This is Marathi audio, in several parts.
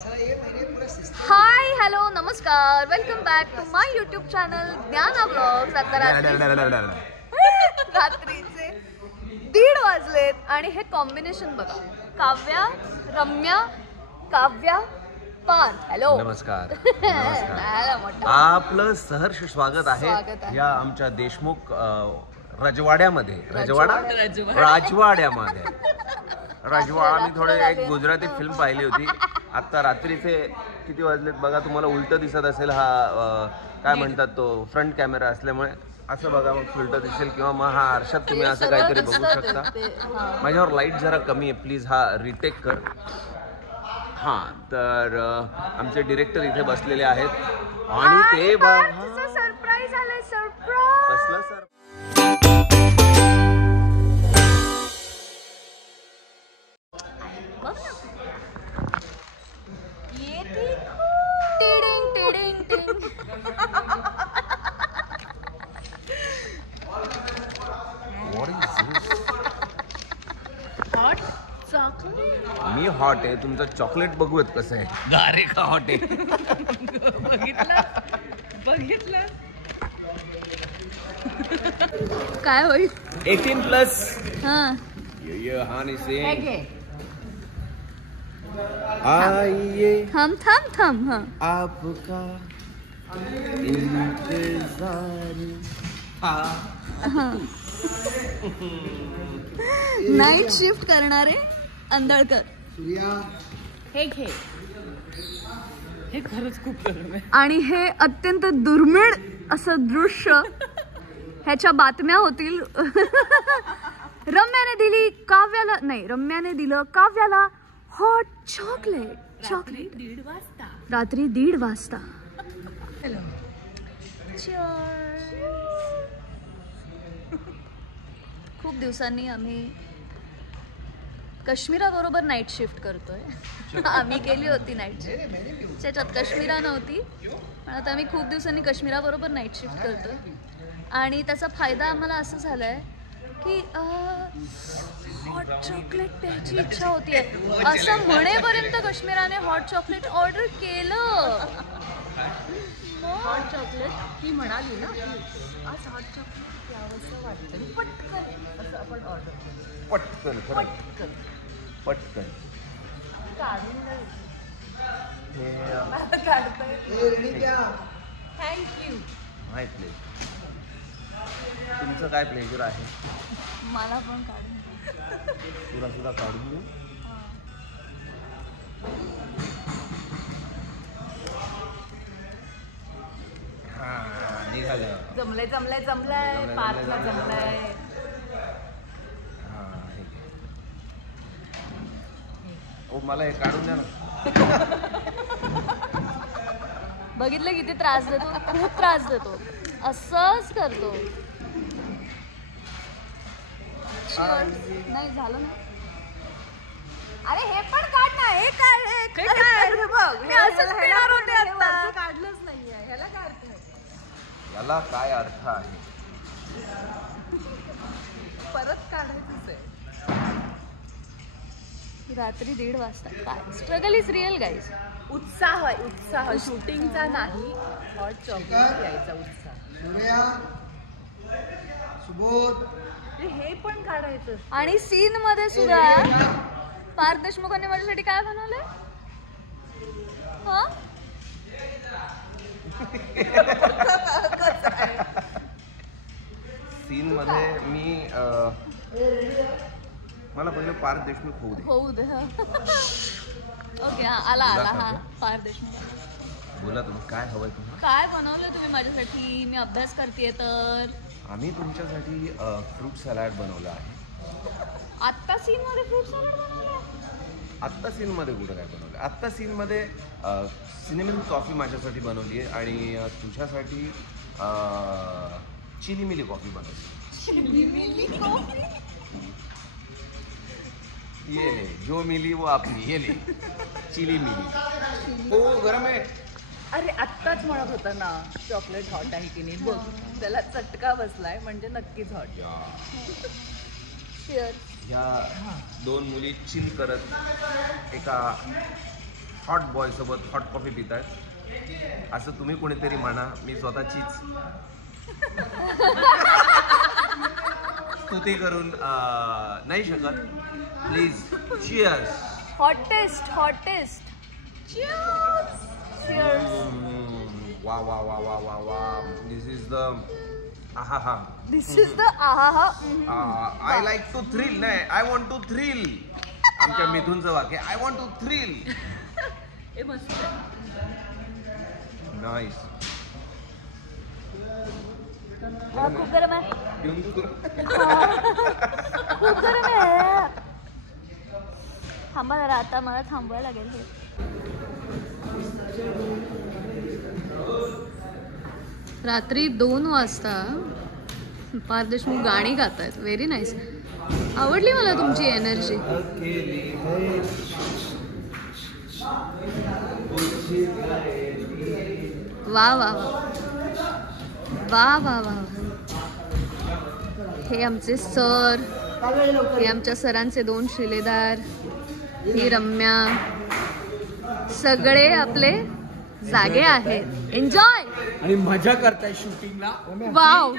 हाय हॅलो नमस्कार welcome back to my YouTube channel Gyana blogs. आता रात्रीचे 1:30 वाजलेत आणि हे कॉम्बिनेशन बघा. काव्या, रम्या, काव्या, पान. हॅलो नमस्कार. आपलं सहर्ष स्वागत आहे या आमच्या देशमुख राजवाड्यामध्ये. मी थोडे एक गुजराती फिल्म पाहिली होती. आता रात्रीचे किती वाजलेत बघा. तुम्हाला उलट दिसत असेल. हा काय म्हणतात तो फ्रंट कॅमेरा असल्यामुळे असं बघा मग उलट दिसेल किंवा मग हा आरशात तुम्ही असं काहीतरी बघू शकता. माझ्यावर लाईट जरा कमी आहे, प्लीज हा रिटेक कर. हां तर आमचे डिरेक्टर इथे बसलेले आहेत आणि ते बघा सरप्राईज आलंय. सरप्राईज कसलं सर. मी हॉट आहे. तुमचं चॉकलेट बघूयात कसं आहे. गारे का हॉट आहे. बघितलं काय होईल. 18+ हां हानी से आइए थांब थांब थांब. हां आपका इंतजार. नाईट शिफ्ट करणारे अंधळकर. हे घे. हे खरंच खूप गरम आहे आणि हे अत्यंत दुर्मिळ असं दृश्य. ह्याच्या बातम्या होतील. रम्याने दिली काव्याला, नाही रम्याने दिलं काव्याला हॉट चॉकलेट. चॉकलेट 1:30 वाजता. रात्री 1:30 वाजता. हॅलो खूप दिवसांनी आम्ही काश्मीरा बरोबर नाईट शिफ्ट करतोय. आम्ही केली होती नाईट शिफ्ट, त्याच्यात काश्मीरा नव्हती, पण आता आम्ही खूप दिवसांनी काश्मीरा बरोबर नाईट शिफ्ट करतोय. आणि त्याचा फायदा आम्हाला असं झालाय की हॉट चॉकलेट प्यायची इच्छा होतीये. असं म्हणेपर्यंत काश्मीराने हॉट चॉकलेट ऑर्डर केलं. हॉट चॉकलेट ही म्हणाली ना आज हॉट चॉकलेट प्यावंसं वाटतं. पटकन असं आपण ऑर्डर केलं. पटकन पटकन पटकन थँक्यू. माय प्लेज. तुमचं काय प्लेजर आहे. मला पण काढून तुला सुद्धा काढून देऊ. हां निघालं. जमलंय जमलंय जमलंय. पार्कला जमलंय. हां ओ मला हे काढून द्या ना. बघितलं किती त्रास देतो. खूप त्रास देतो. असंच करतो. नाही झालं ना. अरे हे पण काढ ना. हे काय बघ. हे असंच देणार होते आता. काढलंच नाहीये. ह्याला काय अर्थ आहे. याला काय अर्थ आहे. परत काढायचंच आहे. रात्री 1:30 वाजता. काय स्ट्रगल इज रिअल गाईज. उत्साह उत्साह शूटिंगचा नाही. हॉट चॉकलेट यायचा उत्साह. हे पण काढायचं. आणि सीन मध्ये सुद्धा पार्थ देशमुखांनी माझ्यासाठी काय बनवलंय. सीन मध्ये मी मला पहिले पार्थ देशमुख होऊ दे. ओके आला हा पार्थ देशमुख. बोला तुम्ही काय हवंय. तुम्हाला काय बनवलं तुम्ही माझ्यासाठी. मी अभ्यास करते. तर आम्ही तुमच्यासाठी फ्रूट सॅलड बनवलं आहे. आत्ता सीन मध्ये फ्रूट सॅलड बनवलं. आत्ता सीन मध्ये कुठं काय बनवलं. आत्ता सीन मध्ये सिनेमन कॉफी माझ्यासाठी बनवली आहे आणि तुझ्यासाठी चिली मिली कॉफी बनवली. ये ले जो मिली वो आपली. ये ले चिली मिली. हो गरम आहे. अरे आत्ताच म्हणत होता ना चॉकलेट हॉट आहे की नाही. बघ त्याला चटका बसलाय म्हणजे नक्कीच हॉट. ह्या 2 मुली चिल करत एका हॉट बॉय सोबत हॉट कॉफी पितायत असं तुम्ही कोणीतरी म्हणा. मी स्वतःचीच स्तुती करून नाही शकत. Please cheers. हॉटेस्ट वा वा वा वा वा वा. दिस इज द आहा. दिस इज द आहा. I like to thrill. नाही, आय वॉन्ट टू थ्रिल. आमच्या मिथूनचं वाक्य, I want to thrill. Nice. खूप गरम आहे. घेऊन तू खूप गरम आहे. थांबा जरा, आता मला थांबवायला लागेल हे. रात्री 2 वाजता पार्थ देशमुख गाणी गात आहेत. Very nice. आवडली मला तुमची एनर्जी. वा वा वा वा वा. हे आमचे सर, हे आमच्या सरांचे 2 शिलेदार, ही रम्या, सगळे आपले जागे आहेत. एन्जॉय आणि मजा करताय शूटिंगला. वाव.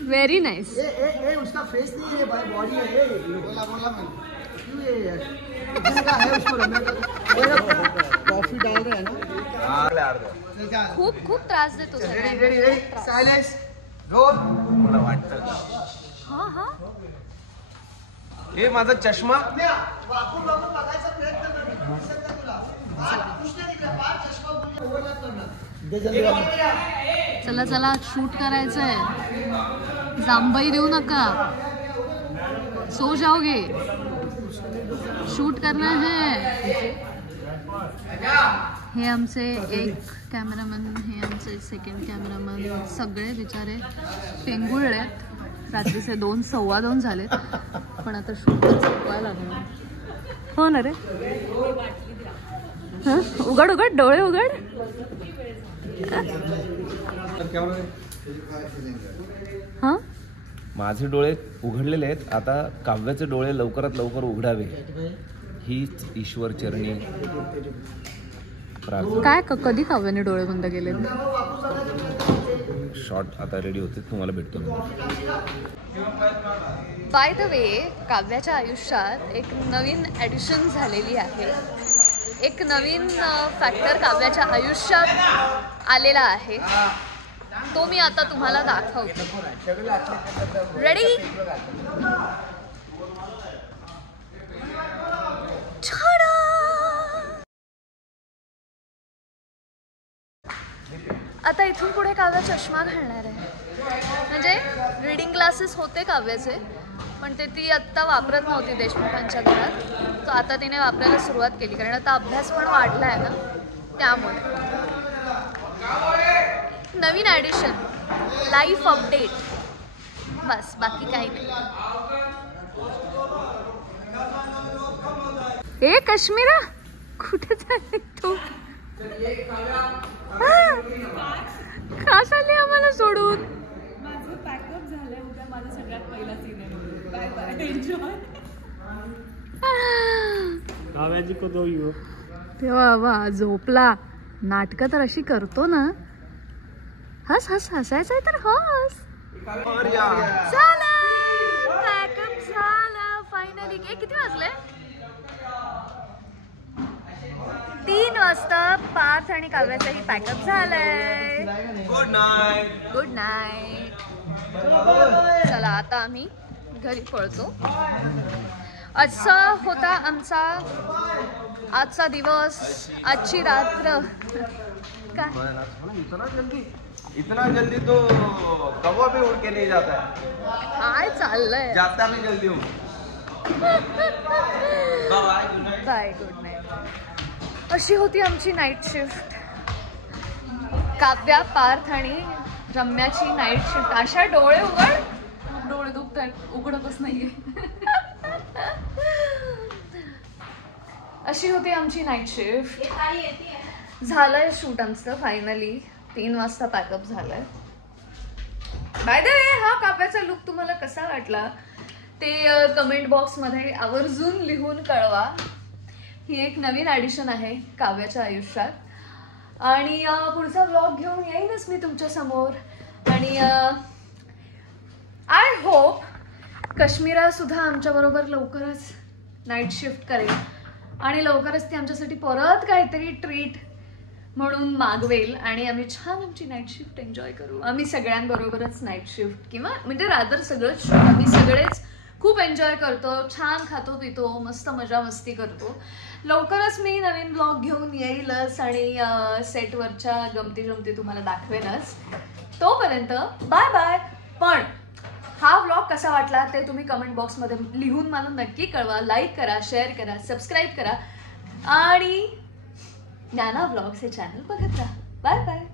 Very nice. उसका फेस नहीं है भाई, बॉडी है. बोला है उसको कॉफी डाल रहे हैं ना. खूप खूप त्रास देतो सगळ्यांना. Silence role. मला वाटतं हा हा. हे माझा चष्मा. वाकून वाकून बघायचा प्रयत्न कर. दिसत नाही तुला. कृष्ण दिला पार चष्मा बोलून ओव्हरलॅप करणार. चला चला, शूट करायचंय. जांभई देऊ नका, सो जाओगे. शूट करना है. हे आमचे एक कॅमेरामन, हे आमचे सेकंड कॅमेरामन, सगळे बिचारे पेंगुळलेत. रात्रीचे 2, 2:15 झालेत, पण आता शूट संपवायला लागणार. हो ना रे. उघड उघड डोळे उघड. हा, माझे डोळे उघडलेले आहेत. आता काव्याचे डोळे लवकरात लवकर उघडावे हीच ईश्वर चरणी प्रार्थना. काय कधी काव्याने डोळे बंद केले? शॉर्ट आता रेडी होते, तुम्हाला भेटतो. बाय द वे, काव्याच्या आयुष्यात एक नवीन ॲडिशन झालेली आहे. एक नवीन फॅक्टर काव्याच्या आयुष्यात आलेला आहे. तो मी आता तुम्हाला दाखवते. रेडी? आता इथून पुढे काव्या चष्मा घालणार आहे. म्हणजे रीडिंग क्लासेस होते काव्याचे, पण ते ती आत्ता वापरत नव्हती देशमुखांच्या घरात. तर आता तिने वापरायला सुरुवात केली, कारण आता अभ्यास पण वाढला आहे ना, त्यामुळे. नवीन ॲडिशन, लाईफ अपडेट, बस, बाकी काही नाही. ए काश्मीरा, कुठे चालली तू? का चालली आम्हाला सोडून? माझं पॅकअप झालंय. उद्या माझा सगळ्यात पहिला सीन आहे. Bye bye, enjoy. काव्याजी को दो यू. तेव्हा वा झोपला. नाटकं तर अशी करतो ना. हस हस, हसायचंय तर हस. झालं, पॅकअप झाला फायनली. किती वाजले? 3 वाजता पार्थ आणि काव्याचाही पॅकअप झालाय. Good night. Good night. चला आता आम्ही घरी पळतो. असा होता आमचा आजचा दिवस, आजची रात्र. काय इतना जल्दी तो कौवा भी उड़ के नहीं जाता है. काय चाललंय? जाता भी जल्दी हूँ. Bye, good night. अशी होती आमची नाईट शिफ्ट. काव्या, पार्थ आणि रम्याची नाईट शिफ्ट. अशा डोळे उघड. डोळे दुखतायत, उघडतच नाहीये. अशी होती आमची नाईट शिफ्ट. झालंय शूट आमचं फायनली. 3 वाजता पॅकअप झालंय. बाय द वे, हा काव्याचा लुक तुम्हाला कसा वाटला ते कमेंट बॉक्समध्ये आवर्जून लिहून कळवा. ही एक नवीन ॲडिशन आहे काव्याच्या आयुष्यात आणि पुढचा व्लॉग घेऊन येईनच मी तुमच्या समोर. आणि आय होप कश्मीरा सुद्धा आमच्याबरोबर लवकरच नाईट शिफ्ट करेल आणि लवकरच ती आमच्यासाठी परत काहीतरी ट्रीट म्हणून मागवेल आणि आम्ही छान आमची नाईट शिफ्ट एन्जॉय करू. आम्ही सगळ्यांबरोबरच नाईट शिफ्ट किंवा म्हणजे रादर सगळंच शूट आम्ही सगळेच खूप एन्जॉय करतो, छान खातो पितो, मस्त मजा मस्ती करतो. लवकरच मी नवीन ब्लॉग घेऊन येईलच आणि सेटवरच्या गमती जमती तुम्हाला दाखवेनच. तोपर्यंत बाय बाय. पण हा व्लॉग कसा वाटला ते तुम्ही कमेंट बॉक्समध्ये लिहून मला नक्की कळवा. लाईक करा, शेअर करा, सबस्क्राईब करा आणि ज्ञाना व्लॉग्स हे चॅनल बघत राहा. Bye bye.